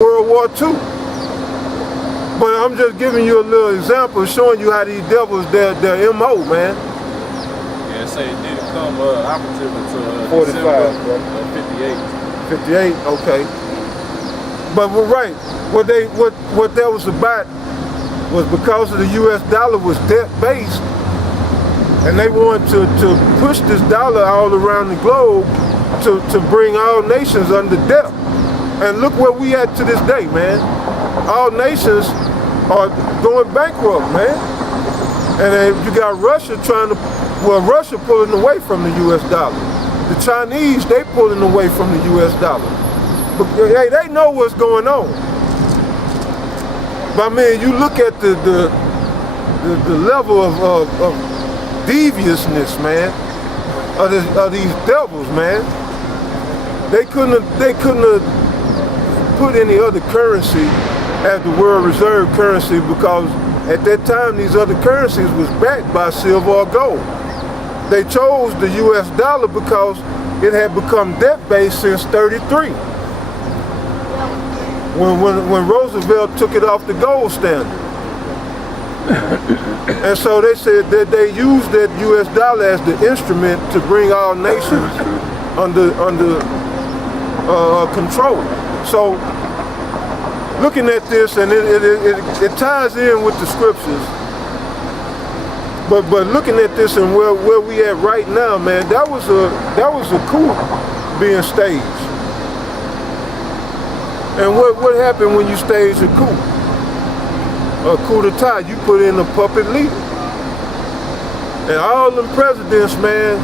World War II. But I'm just giving you a little example, showing you how these devils, their MO, man. Yeah, say it didn't come operative until 45, December 58. 58, okay. But we're right. What that was about was because of the U.S. dollar was debt-based, and they wanted to push this dollar all around the globe to bring all nations under debt. And look where we at to this day, man. All nations are going bankrupt, man. And then you got Russia Russia pulling away from the U.S. dollar. The Chinese, they pulling away from the U.S. dollar. But hey, they know what's going on. But I mean, you look at the level of deviousness, man, of these devils, man. They couldn't have put any other currency as the world reserve currency, because at that time these other currencies was backed by silver or gold. They chose the U.S. dollar because it had become debt-based since '33. When Roosevelt took it off the gold standard. And so they said that they used that U.S. dollar as the instrument to bring all nations under control. So looking at this, and it ties in with the scriptures, but looking at this and where we at right now, man, that was a coup being staged. And what happened when you stage a coup? A coup d'etat, you put in a puppet leader. And all them presidents, man,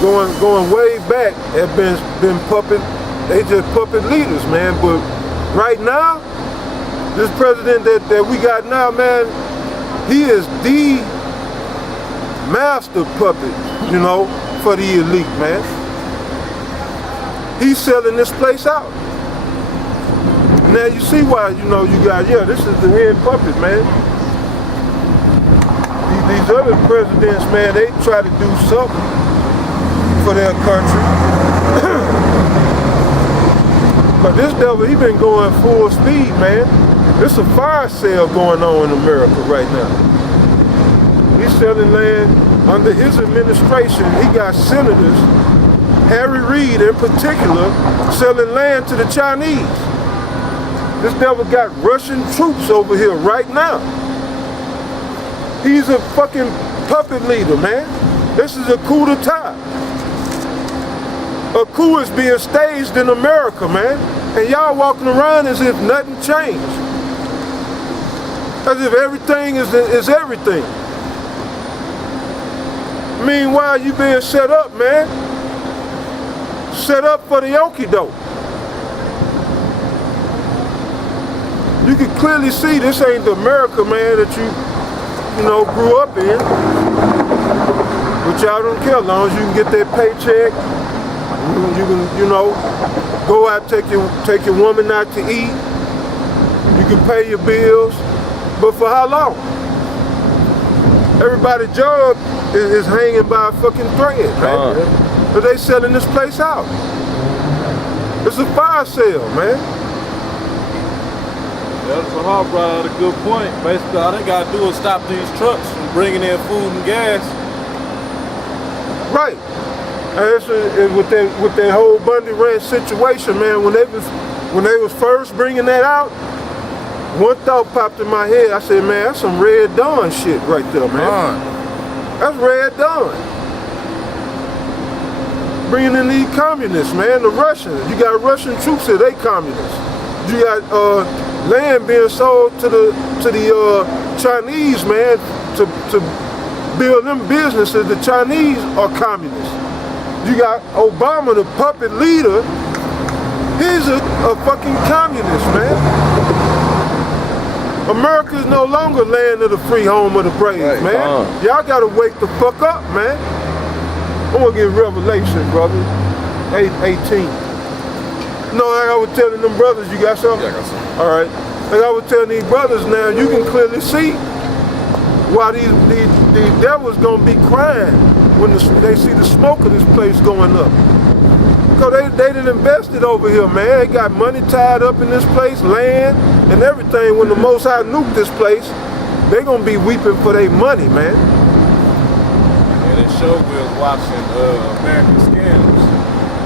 going way back, have been puppet. They just puppet leaders, man. But right now, this president that we got now, man, he is the master puppet, you know, for the elite, man. He's selling this place out. Now you see why, you know, you got, yeah, this is the head puppet, man. These other presidents, man, they try to do something for their country. But this devil, he been going full speed, man. There's a fire sale going on in America right now. He's selling land under his administration. He got senators, Harry Reid in particular, selling land to the Chinese. This devil got Russian troops over here right now. He's a fucking puppet leader, man. This is a coup d'etat. A coup is being staged in America, man. And y'all walking around as if nothing changed. As if everything is everything. Meanwhile, you being set up, man. Set up for the okie-doke. You can clearly see this ain't the America, man, that you know, grew up in. But y'all don't care. As long as you can get that paycheck, you can, you know, go out, take your woman out to eat. You can pay your bills. But for how long? Everybody's job is hanging by a fucking thread, man. But they selling this place out. It's a fire sale, man. That's what Hall brought out a good point. Basically, all they gotta do is stop these trucks from bringing in food and gas. Right. And with that whole Bundy Ranch situation, man, when they was first bringing that out, one thought popped in my head. I said, man, that's some Red Dawn shit right there, man. That's Red Dawn. Bringing in these communists, man, the Russians. You got Russian troops here, they communists. You got land being sold to the Chinese, man, to build them businesses. The Chinese are communists. You got Obama, the puppet leader. He's a fucking communist, man. America is no longer land of the free, home of the brave, right, man. Y'all gotta wake the fuck up, man. I'm gonna get Revelation, brother. 8:18. No, like I was telling them brothers, you got something? Yeah, I got something. All right. Like I was telling these brothers now, you can clearly see why these devils gonna be crying when they see the smoke of this place going up. because they done invested over here, man. They got money tied up in this place, land and everything. When the Most High nuke this place, they gonna be weeping for their money, man. And it showed we was watching American Scams.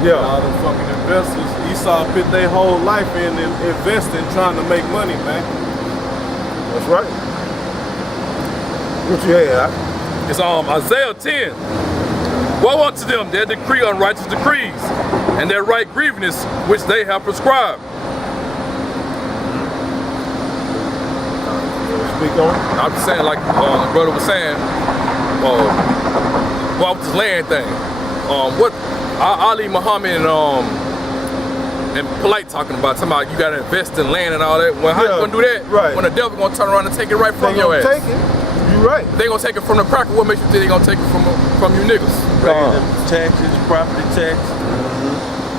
Yeah. All the fucking investors, Esau put their whole life in investing, trying to make money, man. That's right. What you had? It's Isaiah 10. Woe unto them that decree unrighteous decrees, and that right grievousness which they have prescribed. Speak on. I'm just saying, like the brother was saying, well, this land thing. What Ali Muhammad and Polite talking about you gotta invest in land and all that. Well, how you gonna do that? Right. When the devil gonna turn around and take it right from They your gonna ass. take it. You right. They gonna take it from the cracker. What makes you think they gonna take it from you niggas? Taxes, property tax.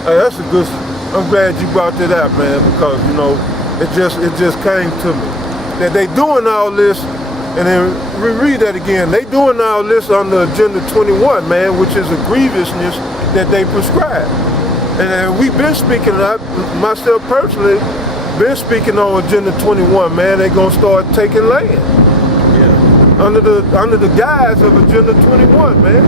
Hey, that's a good. I'm glad you brought that out, man, because you know it just came to me that they doing all this, and then reread that again. They doing all this under Agenda 21, man, which is a grievousness that they prescribe. And we've been speaking, myself personally, been speaking on Agenda 21, man. They gonna start taking land. Yeah. Under the guise of Agenda 21, man.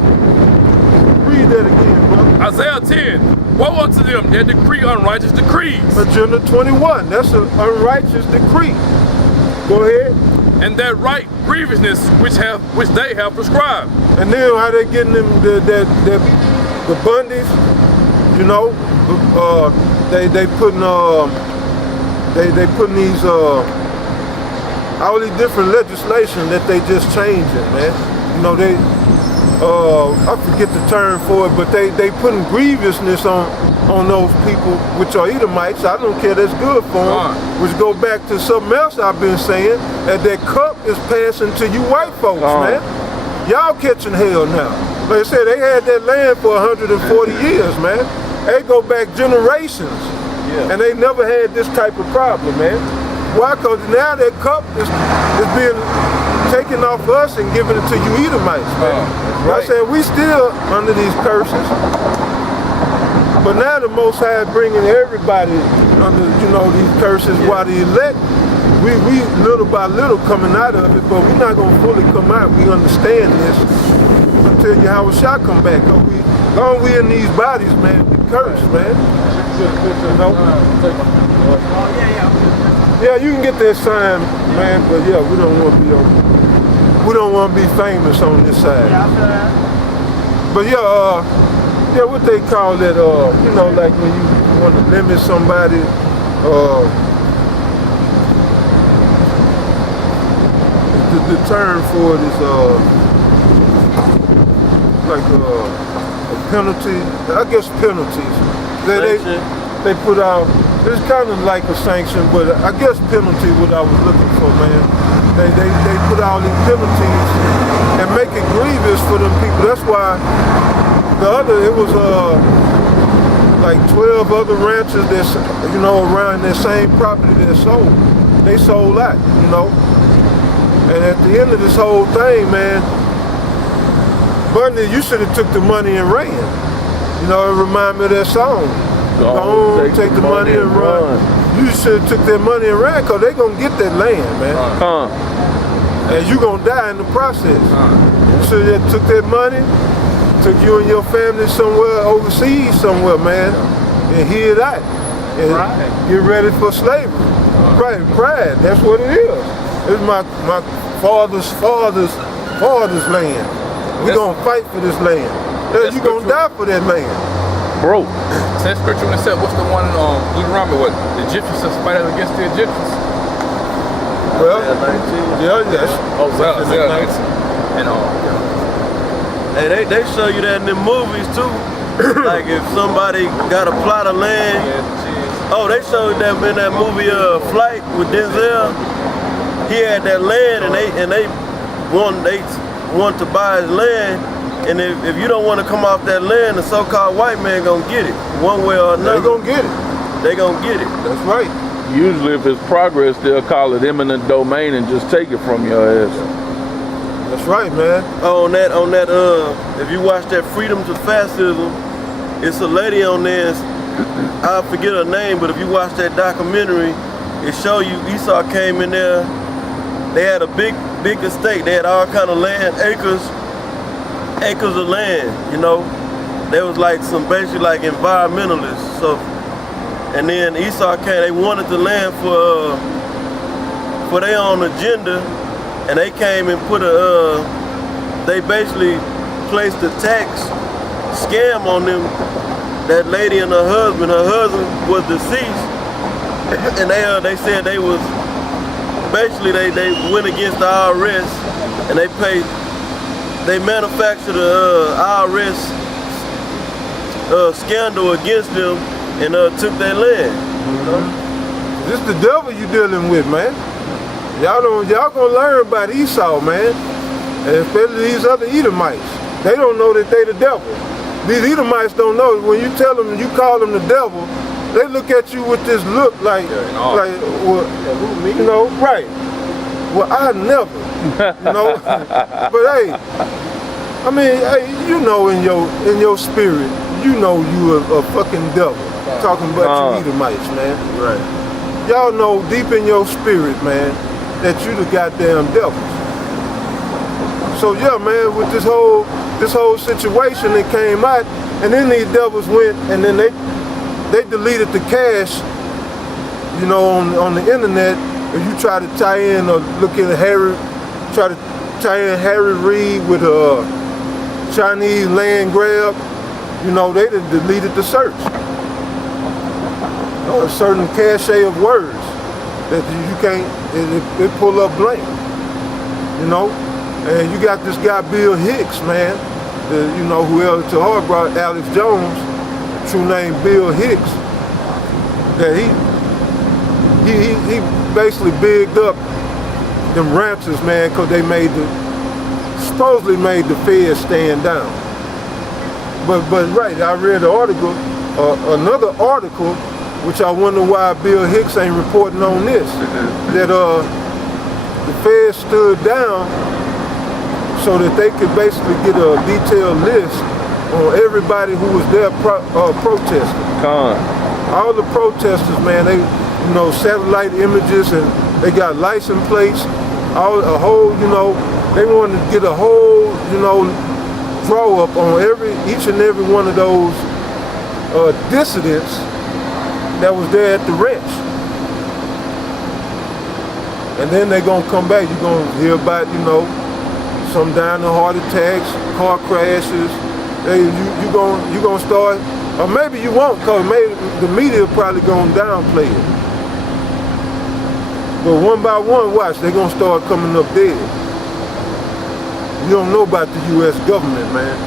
Read that again, brother. Isaiah 10. Woe unto them that decree unrighteous decrees. Agenda 21. That's an unrighteous decree. Go ahead. And that right grievousness which they have prescribed. And then how they getting them the bundies, you know, they putting these all these different legislation that they just changing, man. You know, they I forget the term for it, but they putting grievousness on those people, which are Edomites. I don't care, that's good for them. Which go back to something else I've been saying, that cup is passing to you white folks, man. Y'all catching hell now. Like I said, they had that land for 140 years, man. They go back generations, and they never had this type of problem, man. Why? Because now that cup is being taken off us and given it to you Edomites, man. Right. I said, we still under these curses. But now the Most High is bringing everybody under, you know, these curses, while the elect, we little by little coming out of it, but we're not going to fully come out. We understand this until Yahushua come back. Long we in these bodies, man, we cursed, man. You know? Yeah, you can get that sign, man, but yeah, we don't want to be famous on this side. But yeah, what they call it, you know, like when you want to limit somebody, the term for it is like a penalty. I guess penalties. They put out. It's kind of like a sanction, but I guess penalty what I was looking for, man. They put out these penalties and make it grievous for them people. That's why it was like 12 other ranchers that's, you know, around that same property that sold. They sold out, you know. And at the end of this whole thing, man, Bundy, you should have took the money and ran. You know, it remind me of that song. Go on, take the money and run. You should have took that money and ran, because they going to get that land, man. And you going to die in the process. You should have took that money, took you and your family somewhere overseas somewhere, man, and hid out. And get ready for slavery. Right, pride, that's what it is. It's my father's land. We're going to fight for this land. You're going to die for that land. Bro, that scripture when it said, what's the one in Deuteronomy, what? The Egyptians just fight against the Egyptians? Well, yes. Oh, well, and Hey, they show you that in the movies too. Like if somebody got a plot of land. Oh, they showed that in that movie Flight with Denzel. He had that land, and they want to buy his land. And if you don't want to come off that land, the so-called white man gonna get it one way or another. They gonna get it. They gonna get it. That's right. Usually if it's progress, they'll call it eminent domain and just take it from your ass. That's right, man. On that, if you watch that Freedom to Fascism, It's a lady on there, I forget her name, but if you watch that documentary, it show you Esau came in there. They had a big estate. They had all kind of land, acres of land, you know. They was like some basically like environmentalists. So, and then Esau came, they wanted the land for their own agenda, and they came and put they basically placed a tax scam on them. That lady and her husband was deceased, and they said they was, basically they went against the IRS, and they manufactured a IRS scandal against them and took their land. This the devil you dealing with, man. Y'all gonna learn about Esau, man, and especially these other Edomites. They don't know that they the devil. These Edomites don't know. When you tell them, you call them the devil, they look at you with this look like, well, you know, right? Well, I never, you know. But hey, I mean, hey, you know, in your spirit, you know you a fucking devil. Talking about you Edomites, man. Right. Y'all know deep in your spirit, man, that you the goddamn devils. So yeah, man, with this whole situation that came out, and then these devils went and then they deleted the cache, you know, on the internet. If you try to tie in or look at try to tie in Harry Reid with a Chinese land grab, you know, they done deleted the search. A certain cache of words that you can't, it pull up blank, you know. And you got this guy Bill Hicks, man, you know, whoever to heart brought Alex Jones, true name Bill Hicks, that he basically bigged up them ranchers, man, because they supposedly made the feds stand down. But right, I read an article, another article, which I wonder why Bill Hicks ain't reporting on this, that the feds stood down so that they could basically get a detailed list on everybody who was there protesting. All the protesters, man, they, you know, satellite images, and they got license plates, a whole, you know, they wanted to get a whole, you know, draw up on each and every one of those dissidents that was there at the ranch. And then they're gonna come back, you're gonna hear about, you know, some dying of heart attacks, car crashes. You gonna start, or maybe you won't, cause maybe the media probably gonna downplay it. But one by one, watch, they're gonna start coming up dead. You don't know about the U.S. government, man.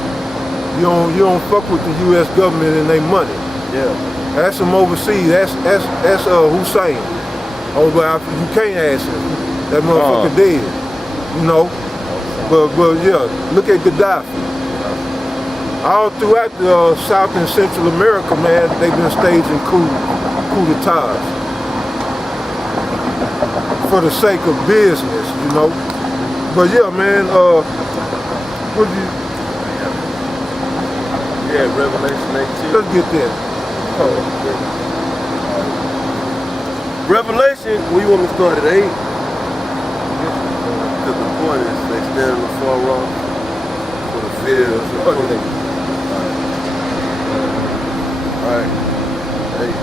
You don't fuck with the U.S. government and their money. Yeah. Ask them overseas. Ask Hussein. Oh, but you can't ask him. That motherfucker dead. You know. But yeah, look at Gaddafi. All throughout the South and Central America, man, they've been staging coup d'etats for the sake of business, you know. But yeah, man, what do you? Yeah, Revelation 18. Let's get that. Revelation, where you want me to start at 8? Because the point is they stand in the far wrong for the fields. Alright. 8.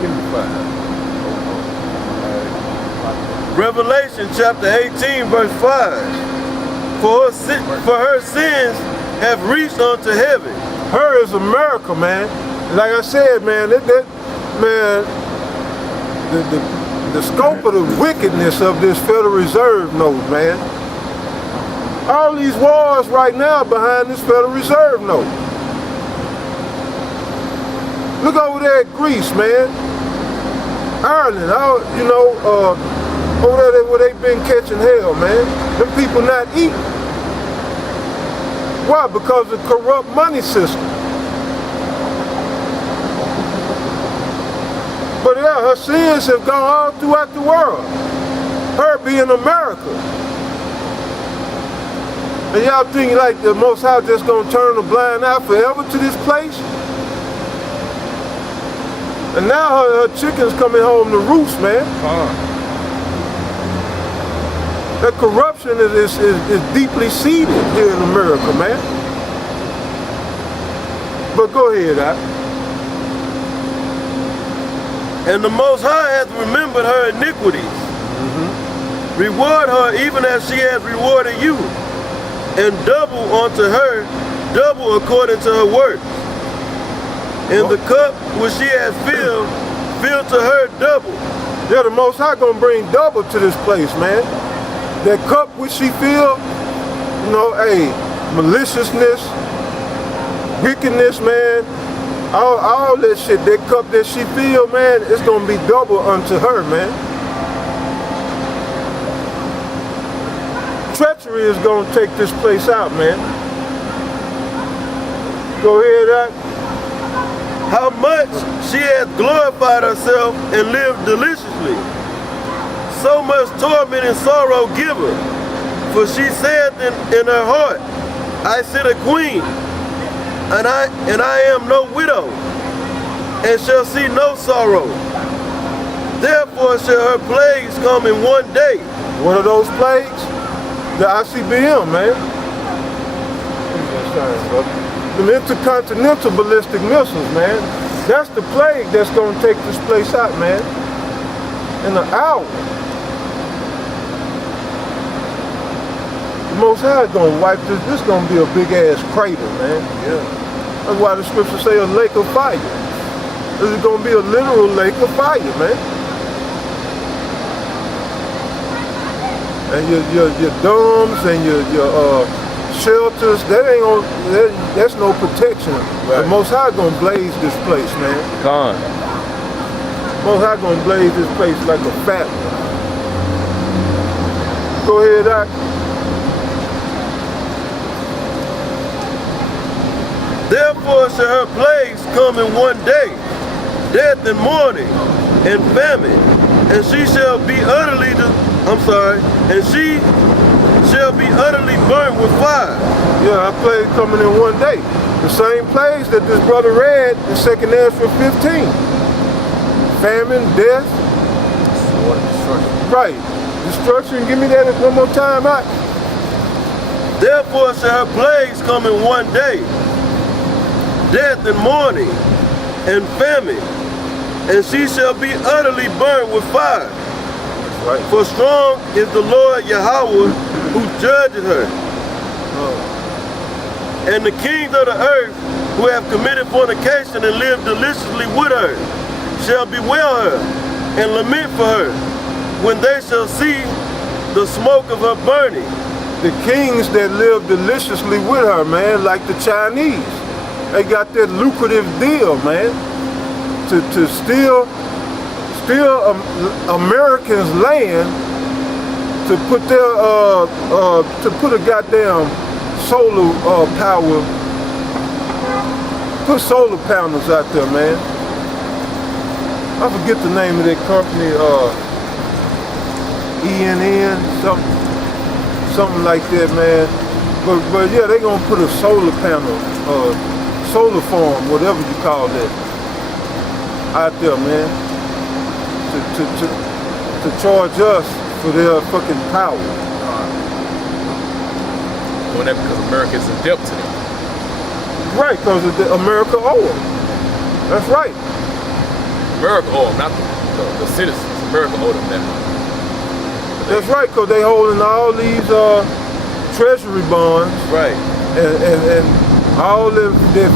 Give me 5. Revelation chapter 18, verse 5. For her sins have reached unto heaven. Her is America, man. Like I said, man, the scope of the wickedness of this Federal Reserve note, man. All these wars right now behind this Federal Reserve note. Look over there at Greece, man. Ireland, you know, over there where they've been catching hell, man. Them people not eating. Why? Because of the corrupt money system. But yeah, her sins have gone all throughout the world. Her being America. And y'all think like the Most High just gonna turn a blind eye forever to this place? And now her chickens coming home to roost, man. That corruption is deeply seated here in America, man. But go ahead, And the Most High hath remembered her iniquities. Reward her even as she has rewarded you, and double unto her, double according to her works. And the cup which she has filled, fill to her double. Yeah, the Most High gonna bring double to this place, man. That cup which she filled, you know, hey, maliciousness, wickedness, man, all that shit, that cup that she filled, man, it's gonna be double unto her, man. Treachery is gonna take this place out, man. Go ahead, How much she hath glorified herself and lived deliciously. So much torment and sorrow give her. For she said in her heart, I sit a queen, and I am no widow, and shall see no sorrow. Therefore shall her plagues come in one day. What are those plagues? The ICBM, man. The intercontinental ballistic missiles, man. That's the plague that's gonna take this place out, man. In an hour. The Most High is gonna wipe this. This is gonna be a big ass crater, man. Yeah. That's why the scriptures say a lake of fire. This is gonna be a literal lake of fire, man. And your domes and your shelters, that's no protection. Right. The Most High gonna blaze this place, man. Most High gonna blaze this place like a fat one. Go ahead, Doc. Therefore shall her plagues come in one day, death and mourning and famine, and she shall be utterly burnt with fire. Yeah, that plague coming in one day. The same plagues that this brother read in 2nd Ezra 15. Famine, death. Sword and destruction. Right. Destruction. Give me that one more time, Doc. Therefore shall her plagues come in one day, death and mourning and famine, and she shall be utterly burnt with fire. Right. For strong is the Lord Yahweh who judgeth her. And the kings of the earth who have committed fornication and lived deliciously with her shall bewail her and lament for her when they shall see the smoke of her burning. The kings that live deliciously with her, man, like the Chinese. They got that lucrative deal, man, to steal Americans' land to put their to put a goddamn solar power, put solar panels out there, man. I forget the name of that company, ENN, something like that, man. But yeah, they gonna put a solar panel, solar farm, whatever you call that, out there, man, to charge us for their fucking power. Doing that because America's in debt to them. Right, because of the America oil. That's right. America owe them, not the citizens. America owe them that. That's right, because they holding all these treasury bonds. Right. And all their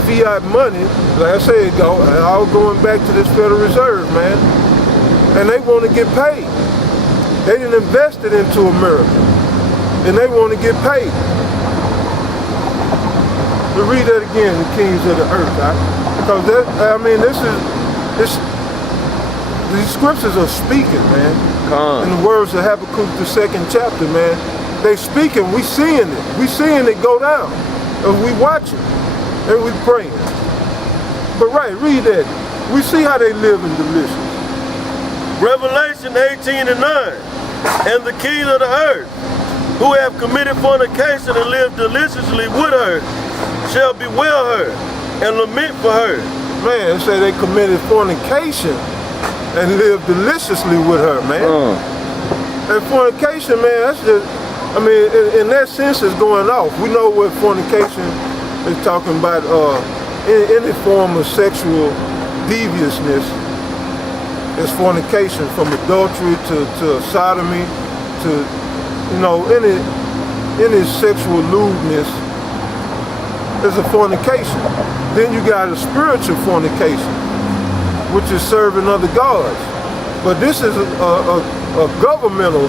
fiat money, like I said, all going back to this Federal Reserve, man. And they want to get paid. They didn't invest it into America. And they want to get paid. To read that again, the kings of the earth, right? Because these scriptures are speaking, man. In the words of Habakkuk, the 2nd chapter, man. They speaking, we seeing it. We seeing it go down. And we watching. And we praying. But right, read that. We see how they live in delicious. Revelation 18:9. And the king of the earth who have committed fornication and lived deliciously with her shall bewail her and lament for her. Man, say they committed fornication and lived deliciously with her, man. And fornication, man, that's just, I mean, in that sense, it's going off. We know what fornication is talking about, any form of sexual deviousness is fornication, from adultery to sodomy to, you know, any sexual lewdness is a fornication. Then you got a spiritual fornication, which is serving other gods. But this is a governmental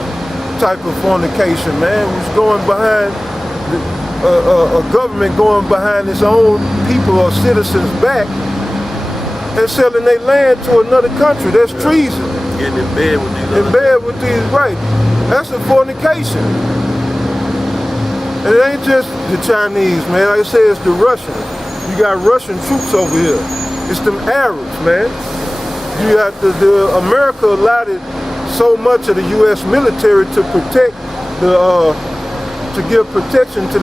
type of fornication, man, which is going behind a government going behind its own people or citizens' back and selling their land to another country. That's treason. Getting in bed with these In bed with these, right. That's a fornication. And it ain't just the Chinese, man. Like I said, it's the Russians. You got Russian troops over here. It's them Arabs, man. You got America allotted so much of the U.S. military to protect to give protection to